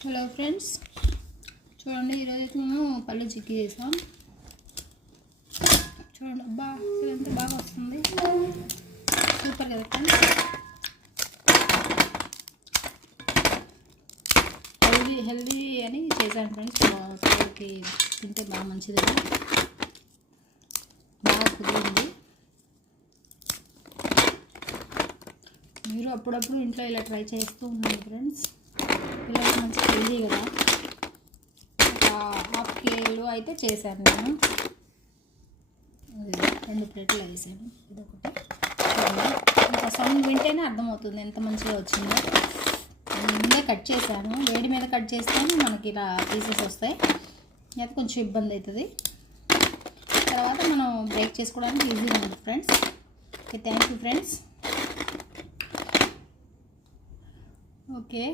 Hello friends, చూడండి ఈరోజైతే మేము పళ్ళు చిక్కీ చేసాం. చూడండి, అబ్బా ఇదంతా బాగా వస్తుంది, సూపర్ కదా ఫ్రెండ్స్. హెల్దీ అని చేశాను ఫ్రెండ్స్. పిల్లలకి తింటే బాగా మంచిది, బాగా కుదిరింది. మీరు అప్పుడప్పుడు ఇంట్లో ఇలా ట్రై చేస్తూ ఉండండి ఫ్రెండ్స్. పిల్లలకి మంచి హెల్దీ కదా. ఒక హాఫ్ కిలో అయితే చేశాను నేను. 2 ప్లేట్లు వేసాను. ఇదొకటి ఇంకా సౌండ్ వింటేనే అర్థమవుతుంది ఎంత మంచిగా వచ్చిందో. ముందే కట్ చేశాను, వేడి మీద కట్ చేస్తేనే మనకి ఇలా పీసెస్ వస్తాయి. అది కొంచెం ఇబ్బంది అవుతుంది. తర్వాత మనం బ్రేక్ చేసుకోవడానికి ఈజీగా ఉంటుంది friends. Okay, thank you friends. Okay.